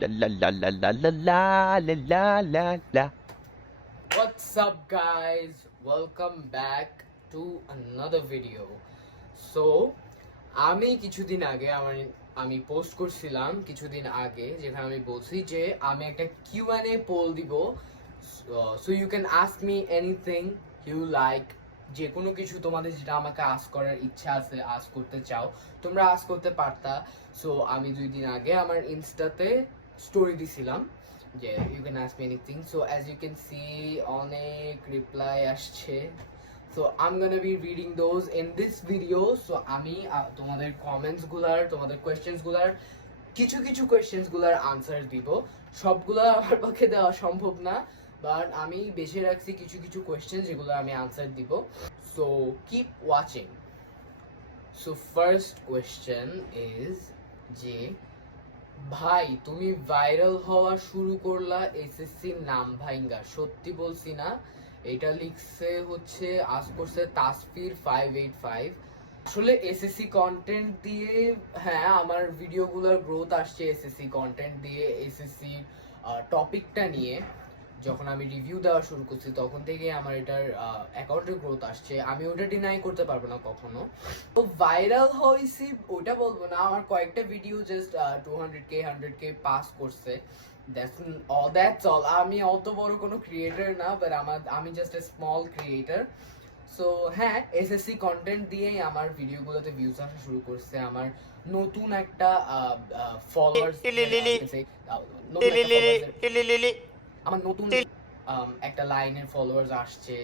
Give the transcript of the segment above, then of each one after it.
La la la la la la la la la la la. What's up guys? Welcome back to another video. So আমি কিছুদিন আগে আমি post করছিলাম কিছুদিন আগে যেখানে আমি বলছি যে আমি একটা Q&A পোল দিব, so you can ask me anything you like. যে কোনো কিছু তোমাদের যেটা আমাকে আস্ক করার ইচ্ছা আছে, আস্ক করতে চাও, তোমরা আস্ক করতে পারতা। সো আমি 2 দিন আগে আমার ইনস্টাতে স্টোরি দিছিলাম যে you can ask me anything. So as you can see অনেক রিপ্লাই আসছে। So I'm gonna be reading those in this video. So আমি তোমাদের কমেন্টস গুলার, তোমাদের কোয়েশ্চেন্স গুলার কিছু কিছু কোয়েশ্চেন্স গুলার আনসার দিব। সবগুলো আমার পক্ষে দেওয়া সম্ভব না, বাট আমি বেছে রাখছি কিছু কিছু কোয়েশ্চেন যেগুলো আমি আনসার দিব। So keep watching. So first question is যে ভাই তুমি ভাইরাল হওয়া শুরু করলা এসএসসি নাম ভাইঙ্গা, সত্যি বলছি না? এটা লিখছে হচ্ছে আজ করছে তাসফির 585। আসলে এসএসসি কন্টেন্ট দিয়ে, হ্যাঁ আমার ভিডিওগুলোর গ্রোথ আসছে এসএসসি কন্টেন্ট দিয়ে। এসএসসি টপিকটা নিয়ে যখন আমি রিভিউ দেওয়া শুরু করছি তখন থেকে আমার এটার অ্যাকাউন্টের গ্রোথ আসছে, আমি ওটা ডিনাই করতে পারবো না কখনো। তো ভাইরাল হয়েছি ওটা বলবো না, আমার কয়েকটা video just 200K 100K pass করছে। That's all. আমি অত বড় কোনো ক্রিয়েটর না, বাট আমি just a small creator. So হ্যাঁ, এসএসসি কন্টেন্ট দিয়েই আমার ভিডিওগুলোতে ভিউজ আসা শুরু করছে। আমার নতুন একটা ফলোয়ার্স, আমার নতুন একটা লাইনের ফলোয়ার্স আসছে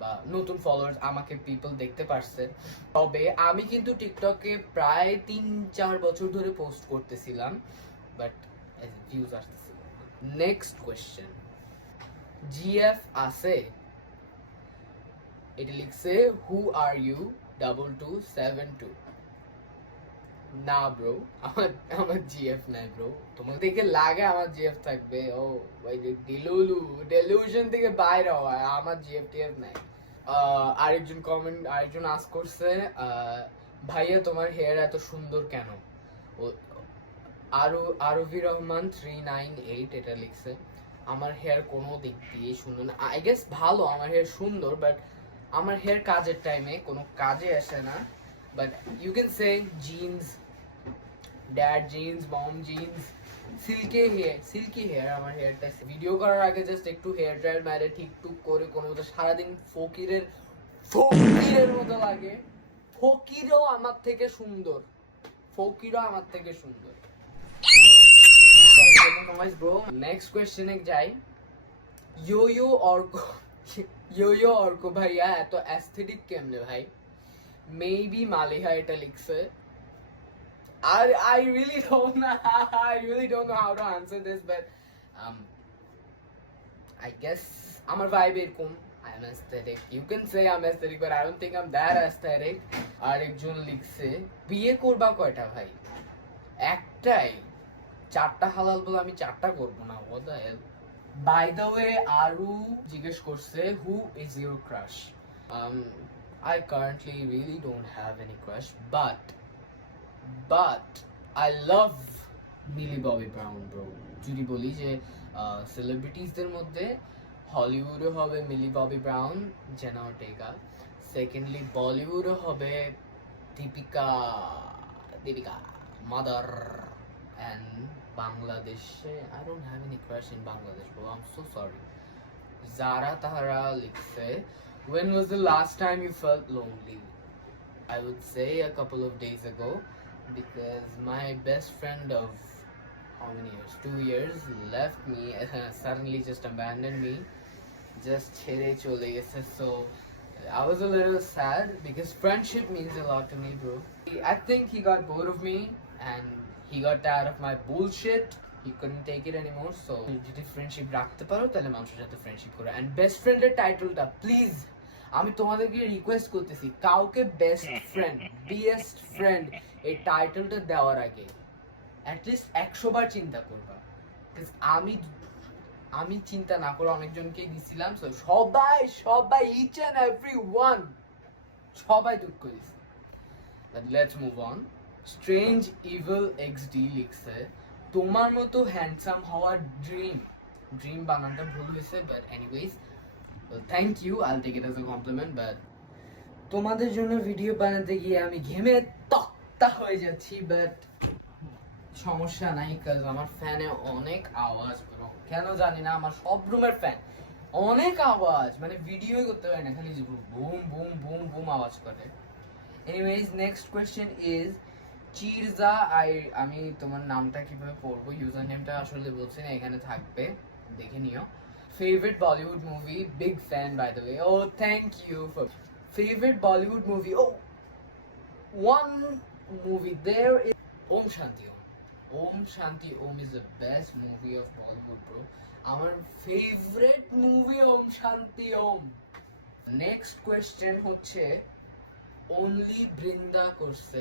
বা নতুন ফলোয়ার্স আমাকে পিপল দেখতে পারছে। তবে আমি কিন্তু টিকটকে প্রায় 3-4 বছর ধরে পোস্ট করতেছিলাম, বাট ভিউজ আসতেছিল। নেক্সট কোয়েশ্চেন, জিএফ আছে? এটা লিখছে হু আর ইউ 2272। না ব্রো, আমার জিএফ নাই ব্রো। তোমাকে দেখে লাগে আমার জিএফ থাকবে। ও ভাই, ডেলুশন থেকে বাইরে হয়, আমার জিএফ টিএফ নাই। আরেকজন আস্ক করছে ভাইয়া তোমার হেয়ার এত সুন্দর কেন? ও আরভি রহমান 398 এটা লিখছে। আমার হেয়ার কোনো দিক দিয়ে সুন্দর না, আই গেস ভালো, আমার হেয়ার সুন্দর, বাট আমার হেয়ার কাজের টাইমে কোনো কাজে আসে না। But you can say genes, dad genes, mom genes, silky hair আমার হেয়ারটা। ভিডিও করার আগে জাস্ট একটু হেয়ার ড্রায়ার মারে ঠিকটুক করে কোনো মতো সারাদিন ফকিরের মতো লাগে। ফকিরও আমার থেকে সুন্দর, ফকিরও আমার থেকে সুন্দর। ব্রো, নেক্সট কোয়েশ্চেনে যাই। ইয়ো অর্ক ভাইয়া এত অ্যাস্থেটিক কেমনে ভাই? মেবি মালিহা এটা লিখছে। I really don't know. I really don't know how to answer this, but I guess আমার vibe এরকম। I am aesthetic. You can say I'm aesthetic, but I don't think I'm that aesthetic. আরেকজন লিখছে বিয়ে করবা কয়টা ভাই? একটাই। 4টা হালাল বলে আমি 4টা করবো না। What the hell? By the way, আরু জিজ্ঞেস করছে who is your crush? I currently really don't have any crush, but I love Millie Bobby Brown bro. যদি বলি যে সেলিব্রিটিসদের মধ্যে হলিউডে হবে মিলি ববি ব্রাউন, জেনা অর্টেগা। সেকেন্ডলি বলিউডে হবে দীপিকা মাদার। অ্যান্ড বাংলাদেশে I don't have any crush in Bangladesh bro, I'm so sorry. Zara Tahara লিখছে when was the last time you felt lonely? I would say a couple of days ago, because my best friend of how many years? 2 years left me, suddenly just abandoned me, just ছেড়ে চলে গেছে। So I was a little sad because friendship means a lot to me bro. I think he got bored of me and he got tired of my bullshit. He couldn't take it anymore. So যদি friendship রাখতে পারো তাহলে মানুষের সাথে friendship করো। And best ফ্রেন্ডের টাইটেলটা please আমি তোমাদেরকে রিকোয়েস্ট করতেছি, কাউকে বেস্ট ফ্রেন্ড এই টাইটেলটা দেওয়ার আগে অ্যাটলিস্ট 100 বার চিন্তা করবা। আমি চিন্তা না করে অনেকজনকে দিছিলাম, সবাই ইচ অ্যান্ড এভরি ওয়ান সবাই দুঃখ দিছে। But let's move on. Strange Evil XD লিখছে তোমার মতো হ্যান্ডসাম হওয়ার ড্রিম বানানটা ভুল হয়েছে, but anyways thank you, I take it as a compliment. But তোমাদের জন্য ভিডিও বানাতে গিয়ে আমি ঘেমে তক্তা হয়ে যাচ্ছি, বাট সমস্যা নাই, কাজ আমার ফ্যানে অনেক আওয়াজ, কেন জানি না, আমার সব রুমের ফ্যান অনেক আওয়াজ, মানে ভিডিওই করতে পারি না, খালি বুম বুম বুম বুম আওয়াজ করে। এনিওয়েজ নেক্সট কোয়েশ্চেন ইজ চিরজা, আমি তোমার নামটা কিভাবে পড়বো, ইউজার নেমটা আসলে বলছি না, এখানে থাকবে, দেখে নিও। Favourite Bollywood movie, big fan by the way, ও thank you for favorite Bollywood movie. Oh, one movie there is Om Shanti Om. Om Shanti Om is the best movie of Bollywood, bro. Our favorite movie Om Shanti Om. Next question হচ্ছে only Brinda করছে,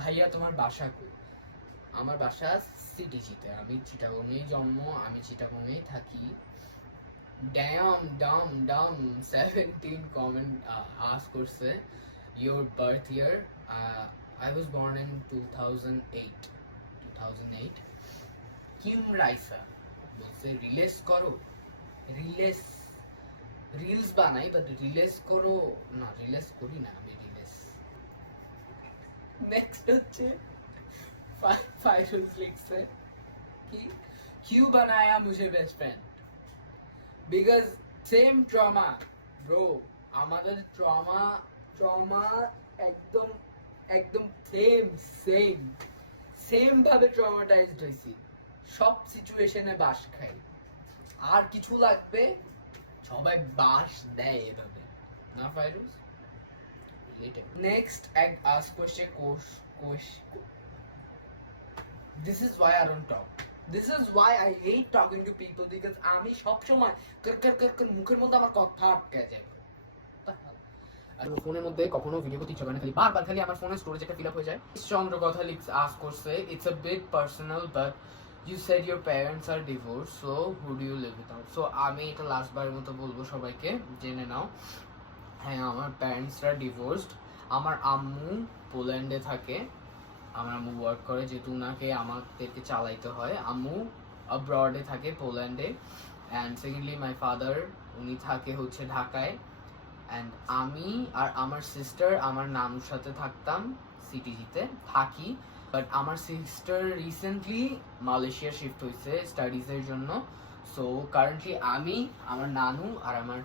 ভাইয়া তোমার বাসা কই? আমার বাসা সিটিজিতে, আমি চিটাগংয়েই জন্ম, আমি চিটাগংয়েই থাকি। Damn 17 comment ask করছে your birth year. I was born in 2008. Kim Raisa বলছে রিলেস করো, রিলস বানাই, বাট রিলেস করো না, রিলেস করি না আমি, রিলেস। নেক্সট হচ্ছে ফাইরুল লিখছে কি क्यों बनाया मुझे best friend, because same trauma bro, আমাদের trauma একদম সেম ভাবে ট্রমাটাইজড হইছি, সব সিচুয়েশনে বাস খাই, আর কিছু লাগবে সবাই বাস দেয় এভাবে না Fairuz. Next ask question, this is why I don't talk. This is why I hate talking to people, because আমি সব সময় কর মুখের মধ্যে আমার কথা আটকে যায়। আর ফোনের মধ্যে কখনো ভিডিও করতে ইচ্ছা করে না, খালি বারবার খালি আমার ফোনের স্টোরেজ একটা ফিল আপ হয়ে যায়। চন্দ্র কথা আস্ক করছে, it's a bit personal, but you said your parents are divorce, so who do you live without? So আমি এটা লাস্ট বারের মতো বলবো, সবাইকে জেনে নাও। হ্যাঁ, আমার প্যারেন্টসরা ডিভোর্সড। আমার আম্মু পোল্যান্ডে থাকে, আমার আম্মু ওয়ার্ক করে, যেহেতু ওনাকে আমাদেরকে চালাইতে হয়। আম্মু অ্যাব্রডে থাকে, পোল্যান্ডে। অ্যান্ড সেকেন্ডলি মাই ফাদার, উনি থাকে হচ্ছে ঢাকায়। অ্যান্ড আমি আর আমার সিস্টার আমার নানুর সাথে থাকতাম, সিটিজিতে থাকি। বাট আমার সিস্টার রিসেন্টলি মালয়েশিয়া শিফট হয়েছে স্টাডিজের জন্য। সো কারেন্টলি আমি, আমার নানু আর আমার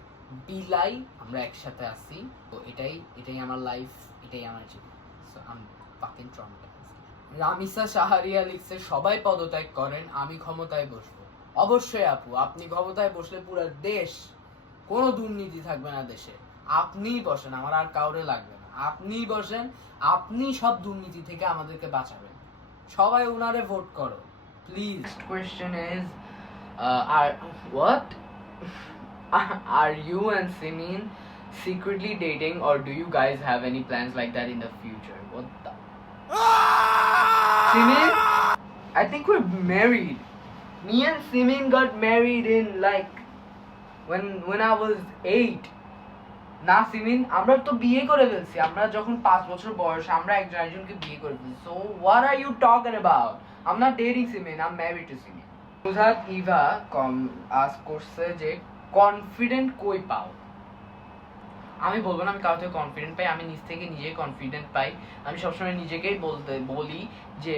বিলাই আমরা একসাথে আছি। তো এটাই আমার লাইফ, এটাই আমার জীবন। So I am fucking traumatized. Ramisa Shahriya লিখছে সবাই পদত্যাগ করেন, আমি ক্ষমতায় বসবো। অবশ্যই আপু, আপনি ক্ষমতায় বসলে পুরো দেশ, কোনো দুর্নীতি থাকবে না দেশে। আপনিই বসেন, আমার আর কাউরে লাগবে না, আপনিই বসেন, আপনি সব দুর্নীতি থেকে আমাদেরকে বাঁচাবেন। সবাই উনারে ভোট করো please. Question is are you and Simin secretly dating, or do you guys have any plans like that in the future? What the Simin, I think we're married. Me and Simin got married in like when I was 8. না সিমিন, আমরা তো বিয়ে করে ফেলছি, আমরা যখন 5 বছর বয়স আমরা একজনকে বিয়ে করে ফেলছি। So what are you talking about? I'm not dating Simin, I'm married to Simin. মুজাদ Eva ask করছে যে কনফিডেন্ট কই পাও? আমি বলবো না আমি কারো থেকে কনফিডেন্ট পাই, আমি নিজ থেকে নিজেই কনফিডেন্ট পাই। আমি সবসময় নিজেকেই বলি যে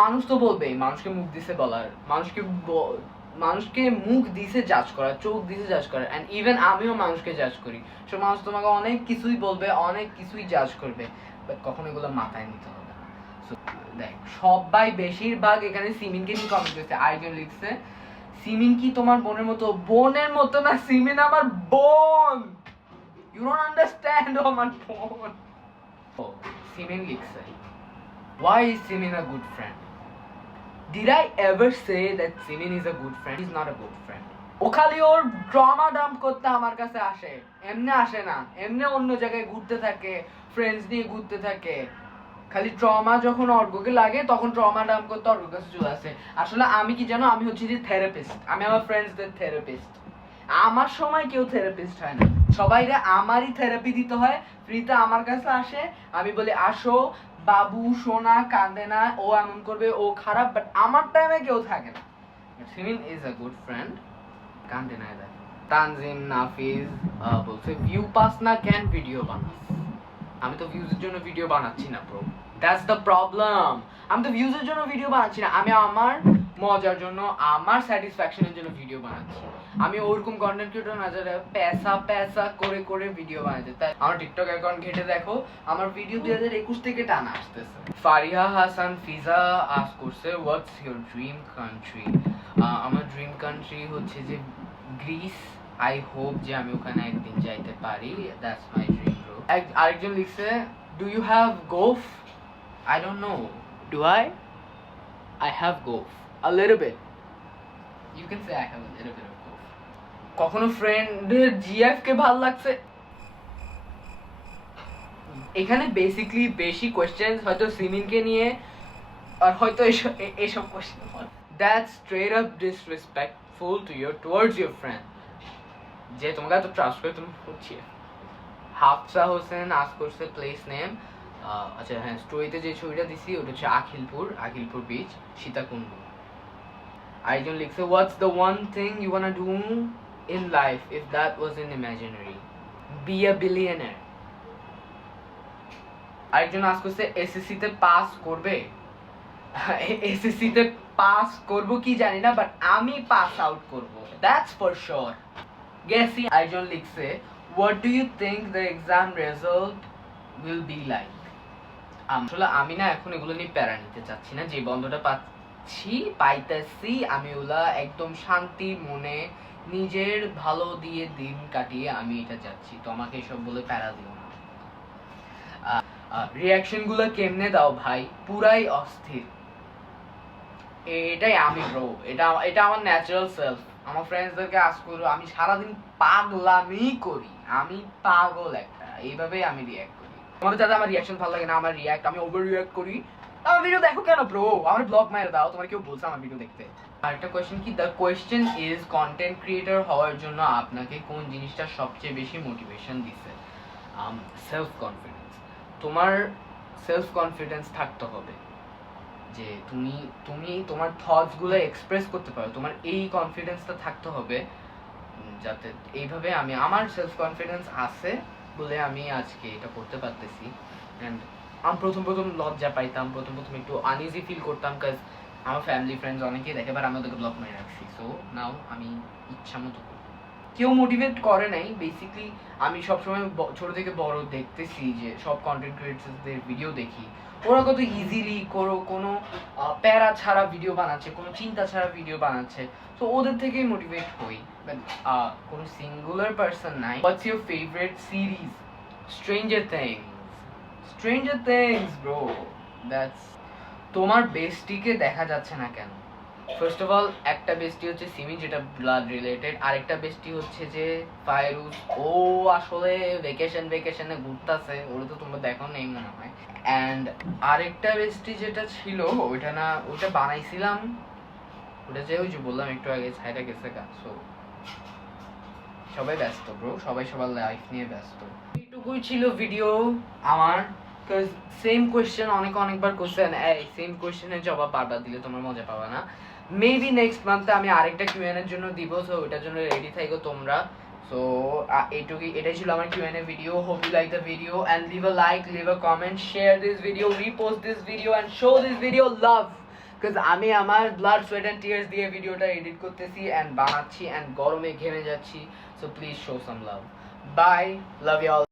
মানুষ তো বলবেই, মানুষকে মুখ দিছে বলার, মানুষকে মুখ দিছে জাজ করা, চোখ দিছে জাজ করা, অ্যান্ড ইভেন আমিও মানুষকে জাজ করি। সো মানুষ তোমাকে অনেক কিছুই বলবে, অনেক কিছুই জাজ করবে, বাট কখনো এগুলো মাথায় নিতে হবে না। সো দেখ, সবাই বেশিরভাগ এখানে সিমিনকে নিয়ে কমেন্ট করছে। আরেকজন লিখছে সিমিন কি তোমার বোনের মতো? বোনের মতো না, সিমিন আমার বোন। You don't understand, oh my phone. Oh, Simin লিখছে why is Simin a good friend? Did I ever say that Simin is a good friend? He's not a good friend. ও খালি ওর ড্রামা ডাম্প করতে আমার কাছে আসে, এমনি আসে না, এমনি অন্য জায়গায় ঘুরতে থাকে, ফ্রেন্ডস নিয়ে ঘুরতে থাকে। খালি ট্রমা যখন অর্গকে লাগে তখন ট্রমা ডাম্প করতে অর্গর কাছে চলে আসে। আসলে আমি কি জানো, আমি হচ্ছে যে থেরাপিস্ট, আমি আমার ফ্রেন্ডসদের থেরাপিস্ট। আমার সময় কেউ থেরাপিস্ট হয় না, সবাইরে আমারই থেরাপি দিতে হয়, ফ্রিতে আমার কাছে আসে। আমি বলি আসো, বাবু সোনা কাঁদে না, ও এমন করবে, ও খারাপ, বাট আমার টাইমে কেউ থাকে না। Simin is a good friend, কাঁদে না। এদের তানজিম নাফিজ বলছে ভিউ পাস না কেন ভিডিও বানাস। আমি তো ভিউজের জন্য ভিডিও বানাচ্ছি না ব্রো, দ্যাটস দ্য প্রবলেম। আমি তো ভিউজের জন্য ভিডিও বানাচ্ছি না, আমি আমার মজার জন্য, আমার স্যাটিসফ্যাকশনের জন্য ভিডিও বানাচ্ছি। আমি ওরকম কন্টেন্ট ক্রিয়েটর না যারা পেশা পেশা করে করে ভিডিও বানাচ্ছে। তাই আমার টিকটক অ্যাকাউন্ট ঘেটে দেখো, আমার ভিডিও 2021 থেকে টানা আসতেছে। ফারিহা হাসান ফিজা আস্ক করছে হোয়াটস ইউর ড্রিম কান্ট্রি। আমার ড্রিম কান্ট্রি হচ্ছে যে গ্রিস। আই হোপ যে আমি ওখানে একদিন যাইতে পারি, দ্যাটস মাই ড্রিম ব্রো। আরেকজন লিখছে ডু ইউ হ্যাভ গোফ। I don't know. Do I? I have golf. A little bit. You can say I have a little bit of golf. কখনো ফ্রেন্ডের জিএফ কে ভাল লাগছে? এখানে বেসিক্যালি বেশি কোশ্চেনস হয়তো সিমিনকে নিয়ে, আর হয়তো এসব question. That's straight up disrespectful to towards your friend. যে তোমাকে এত ট্রাস্ট করে তুমি বলছি। হাফসা হোসেন আস্ক করছে প্লেস নেম। আচ্ছা হ্যাঁ, স্টোরিতে যে ছবিটা দিছি ওটা হচ্ছে আখিলপুর বিচ, সীতাকুণ্ড। আরেকজন লিখছে what's the one thing you wanna do in life if that was in imaginary. Be a billionaire. আরেকজন আস্ক করছে এসএসসি তে পাস করবে। এসএসসি তে পাস করব কি জানি না, বাট আমি পাস আউট করব, দ্যাটস ফর শিওর। গেসি। আরেকজন লিখছে what do you think the exam result will be like. আসলে আমি না এখন এগুলো নিয়ে প্যারা নিতে চাচ্ছি না, যে বন্ধটা পাইতেছি আমি ওগুলা একদম শান্তি মনে নিজের ভালো দিয়ে দিন কাটিয়ে আমি এটা যাচ্ছি। তো আমাকে এসব বলে প্যারা দিও না। রিয়াকশন গুলো কেমনে দাও ভাই, পুরাই অস্থির। এটাই আমি ব্রো, এটা আমার ন্যাচারাল সেলফ। আমার ফ্রেন্ডসদেরকে আস্ক করো, আমি সারাদিন পাগলামি করি, আমি পাগল একটা, এইভাবেই আমি রিয়াক্ট করি। তোমাদের যাতে আমার রিয়াকশন ভালো লাগে না, আমার আমি ওভার রিয়াক্ট করি। আমার ভিডিও দেখো কেন ব্রো, আমার ব্লগ মেরে দাও, তোমার কেউ বলছে আমার ভিডিও দেখতে। আরেকটা কোয়েশ্চেন কি, the question is content creator হওয়ার জন্য আপনাকে কোন জিনিসটা সবচেয়ে বেশি মোটিভেশন দিছে? Self confidence. তোমার সেলফ কনফিডেন্স থাকতে হবে যে তুমি তোমার থটস গুলো এক্সপ্রেস করতে পারো, তোমার এই কনফিডেন্সটা থাকতে হবে। যাতে এইভাবে আমার সেলফ কনফিডেন্স আছে বলে আমি আজকে এটা করতে পারতেছি। অ্যান্ড আমি প্রথম লজ্জা পাইতাম, প্রথম একটু আনইজি ফিল করতাম, কাজ আমার ফ্যামিলি ফ্রেন্ডস অনেকেই দেখে, বাট আমি ওদেরকে ব্লক মেরে রাখছি। সো নাও আমি ইচ্ছা মতো করি। কেউ মোটিভেট করে নাই বেসিক্যালি। আমি সবসময় ছোট থেকে বড় দেখতেছি যে সব কন্টেন্ট ক্রিয়েটরদের ভিডিও দেখি, ওরা কত ইজিলি কোনো প্যারা ছাড়া ভিডিও বানাচ্ছে, কোনো চিন্তা ছাড়া ভিডিও বানাচ্ছে। তো ওদের থেকেই মোটিভেট হই, বাট কোনো সিঙ্গুলার পার্সন নাই। What's your favourite series? Stranger things bro, that's. তোমার বেস্টিকে দেখা যাচ্ছে না কেন? ফার্স্ট অফ অল একটা বেস্টি হচ্ছে সিমি, যেটা ব্লাড রিলেটেড। আরেকটা বেস্টি হচ্ছে যে ফায়রুজ, ও আসলে ভেকেশনে ঘুরতেছে, ওটা তো তোমরা দেখো নেই মনে হয়। অ্যান্ড আরেকটা বেস্টি যেটা ছিল ওইটা বানাইছিলাম, ওটা যে ওই যে বললাম একটু আগে ছাইটা গেছে গা। সো সবাই ব্যস্ত ব্রো, সবাই সবার লাইফ নিয়ে ব্যস্ত। এইটুকুই ছিল ভিডিও আমার। সেম কোয়েশ্চেন অনেকবার কোশ্চেন, এই সেম কোয়েশ্চেনের জবাব বারবার দিলে তোমরা মজা পাবা না। মেবি নেক্সট মান্থে আমি আরেকটা কিউএন এর জন্য দিব, সো ওটার জন্য রেডি থাকো তোমরা। সো এটাই ছিল আমার Q and A video. Hope you like the video and leave a like, leave a comment, share this video, repost this video and show this video love. Because আমি আমার ব্লাড সোয়েট অ্যান্ড টিয়ার্স দিয়ে ভিডিওটা edit করতেছি and বানাচ্ছি and গরমে ঘেমে যাচ্ছি। So please show some love. Bye, love you all.